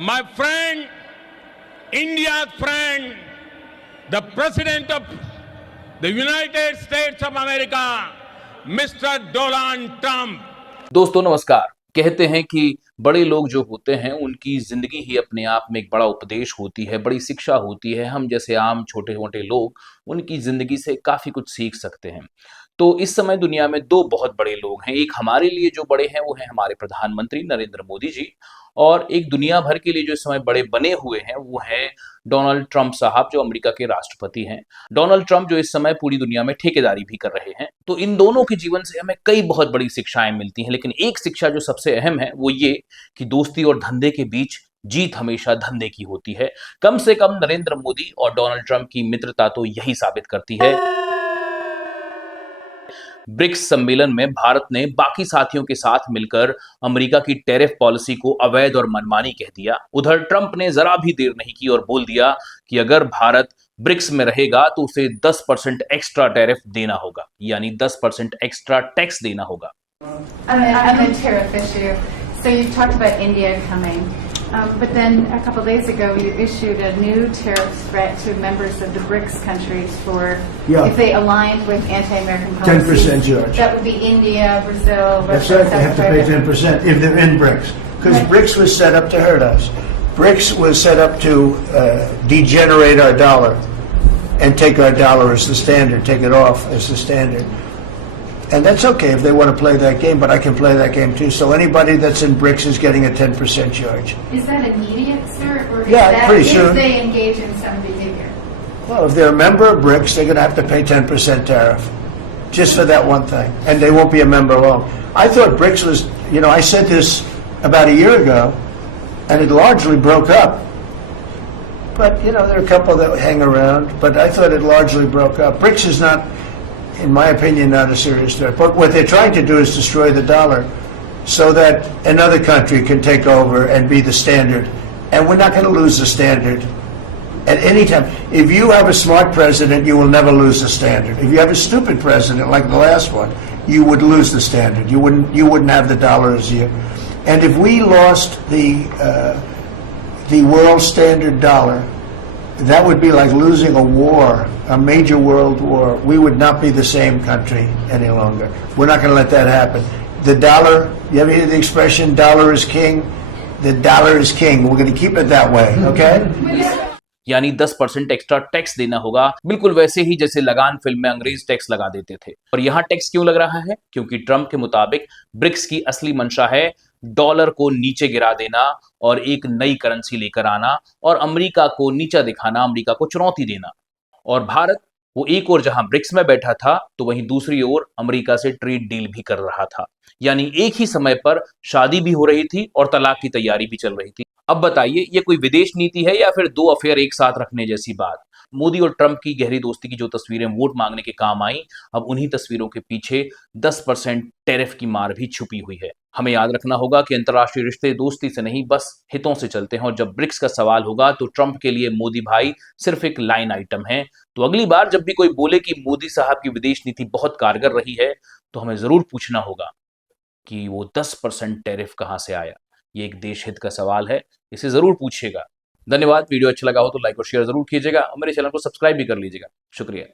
my friend, India's friend, the President of the United States of America, Mr. Donald Trump. दोस्तों नमस्कार। कहते हैं कि बड़े लोग जो होते हैं उनकी जिंदगी ही अपने आप में एक बड़ा उपदेश होती है, बड़ी शिक्षा होती है। हम जैसे आम छोटे-मोटे लोग उनकी जिंदगी से काफी कुछ सीख सकते हैं। तो इस समय दुनिया में दो बहुत बड़े लोग हैं। एक हमारे लिए जो बड़े हैं वो हैं हमारे प्रधानमंत्री नरेंद्र मोदी जी, और एक दुनिया भर के लिए जो इस समय बड़े बने हुए हैं वो हैं डोनाल्ड ट्रंप साहब, जो अमेरिका के राष्ट्रपति हैं। डोनाल्ड ट्रंप जो इस समय पूरी दुनिया में ठेकेदारी भी कर रहे हैं। तो इन दोनों के जीवन से हमें कई बहुत बड़ी शिक्षाएं मिलती हैं, लेकिन एक शिक्षा जो सबसे अहम है वो ये कि दोस्ती और धंधे के बीच जीत हमेशा धंधे की होती है। कम से कम नरेंद्र मोदी और डोनाल्ड ट्रंप की मित्रता तो यही साबित करती है। ब्रिक्स सम्मेलन में भारत ने बाकी साथियों के साथ मिलकर अमेरिका की टैरिफ पॉलिसी को अवैध और मनमानी कह दिया। उधर ट्रंप ने जरा भी देर नहीं की और बोल दिया कि अगर भारत ब्रिक्स में रहेगा तो उसे 10% एक्स्ट्रा टैरिफ देना होगा, यानी 10% एक्स्ट्रा टैक्स देना होगा। On the tariff issue, so you talked about India coming, but then a couple days ago you issued a new tariff threat to members of the BRICS countries for if they align with anti-American policies. 10% charge. That would be India, Brazil, That's Russia, right, they have to pay 10% if they're in BRICS. Because Right. BRICS was set up to hurt us. BRICS was set up to degenerate our dollar and take our dollar as the standard, take it off as the standard. And that's okay if they want to play that game, but I can play that game too. So anybody that's in BRICS is getting a 10% charge. Is that immediate, sir, or is Yeah, that pretty if soon. they engage in some behavior? Well, if they're a member of BRICS, they're going to have to pay 10% tariff just for that one thing. And they won't be a member long. I thought BRICS was, I said this about a year ago, and it largely broke up. But, there are a couple that hang around, but I thought it largely broke up. BRICS is not, in my opinion, not a serious threat. But what they're trying to do is destroy the dollar so that another country can take over and be the standard. And we're not going to lose the standard at any time. If you have a smart president, you will never lose the standard. If you have a stupid president like the last one, you would lose the standard. You wouldn't have the dollar as you. And if we lost the world standard dollar, that would be like losing a war, a major world war. We would not be the same country any longer. We're not going to let that happen. The dollar, you ever hear the expression, dollar is king? The dollar is king. We're going to keep it that way, okay? यानी 10% extra tax देना होगा, बिल्कुल वैसे ही जैसे लगान film में अंग्रेज tax लगा देते थे। और यहां टैक्स क्यों लग रहा है? क्योंकि ट्रंप के मुताबिक ब्रिक्स की असली मंशा है डॉलर को नीचे गिरा देना और एक नई करेंसी लेकर आना, और अमेरिका को नीचा दिखाना, अमेरिका को चुनौती देना। और भारत वो एक ओर जहां ब्रिक्स में बैठा था तो वहीं दूसरी ओर अमेरिका से ट्रेड डील भी कर रहा था। यानी एक ही समय पर शादी भी हो रही थी और तलाक की तैयारी भी चल रही थी। अब बताइए, ये कोई विदेश नीति है या फिर दो अफेयर एक साथ रखने जैसी बात? मोदी और ट्रंप की गहरी दोस्ती की जो तस्वीरें वोट मांगने के काम आई, अब उन्हीं तस्वीरों के पीछे 10% टैरिफ की मार भी छुपी हुई है। हमें याद रखना होगा कि अंतर्राष्ट्रीय रिश्ते दोस्ती से नहीं, बस हितों से चलते हैं, और जब ब्रिक्स का सवाल होगा तो ट्रंप के लिए मोदी भाई सिर्फ एक लाइन आइटम है। तो अगली बार जब भी कोई बोले कि मोदी साहब की विदेश नीति बहुत कारगर रही है, तो हमें जरूर पूछना होगा कि वो 10% टैरिफ कहां से आया। ये एक देश हित का सवाल है, इसे जरूर पूछिएगा। धन्यवाद। वीडियो अच्छा लगा हो तो लाइक और शेयर जरूर कीजिएगा और मेरे चैनल को सब्सक्राइब भी कर लीजिएगा। शुक्रिया।